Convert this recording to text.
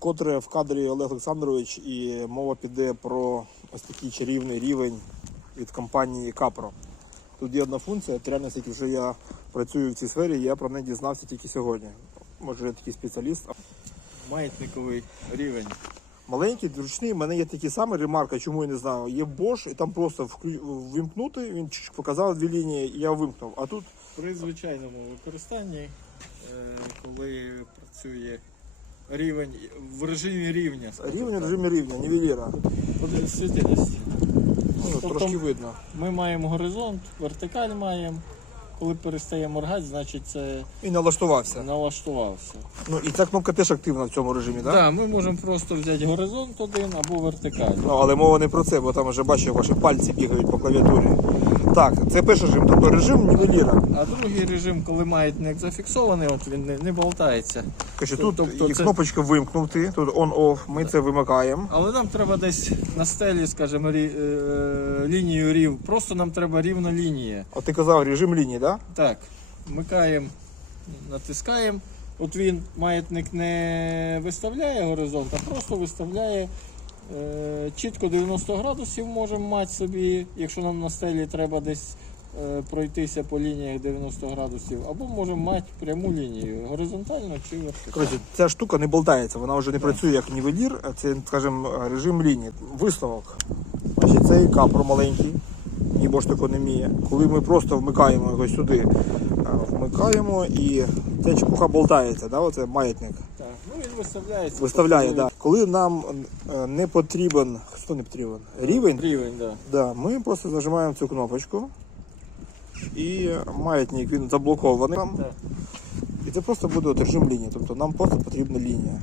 Вкотре в кадрі Олег Олександрович і мова піде про ось такий чарівний рівень від компанії Капро. Тут є одна функція, от реально, скільки вже я працюю в цій сфері, я про неї дізнався тільки сьогодні. Може, я такий спеціаліст. Маятниковий рівень. Маленький, зручний, в мене є такі самі ремарка, чому я не знаю. Є Bosch, і там просто ввімкнути, він показав дві лінії, і я вимкнув. А тут При звичайному використанні, е, коли працює рівень в режимі рівня. рівень в режимі рівня, нівеліра. Один. Ну, Тобто- трошки видно. Ми маємо горизонт, вертикаль маємо. Коли перестає моргати, значить це І налаштувався. налаштувався. Ну і ця кнопка теж активна в цьому режимі, так? Так, ми можемо просто взяти горизонт один або вертикаль. Ну, але мова не про це, бо там вже бачу, ваші пальці бігають по клавіатурі. Так, це перший режим, тобто режим нівеліра. А другий режим, коли маятник зафіксований, от він не, не болтається. Каже, Тобто тут це- кнопочка вимкнути, тут on-off, ми це вимикаємо. Але нам треба десь на стелі, скажімо, рі, е, лінію рів. Просто нам треба рівна лінія. От ти казав режим лінії, так? Так, вмикаємо, натискаємо. От він маятник не виставляє горизонт, а просто виставляє чітко 90 градусів можемо мати собі, якщо нам на стелі треба десь е, пройтися по лініях 90 градусів, або можемо мати пряму лінію, горизонтально чи вертикально. Коротше, ця штука не болтається, вона вже не працює як нівелір, а це, скажімо, режим лінії. Висновок. Значить, цей капро маленький, ні бо ж такого не вміє. Коли ми просто вмикаємо його сюди, вмикаємо і ця чепуха болтається, да? оце маятник. Так, ну він виставляється. Виставляє, да. Коли нам е, не потрібен, що не потрібен? Рівень, Рівень, так. да, ми просто нажимаємо цю кнопочку. І маятник він заблокований. Так. І це просто буде от режим лінії. Тобто нам просто потрібна лінія.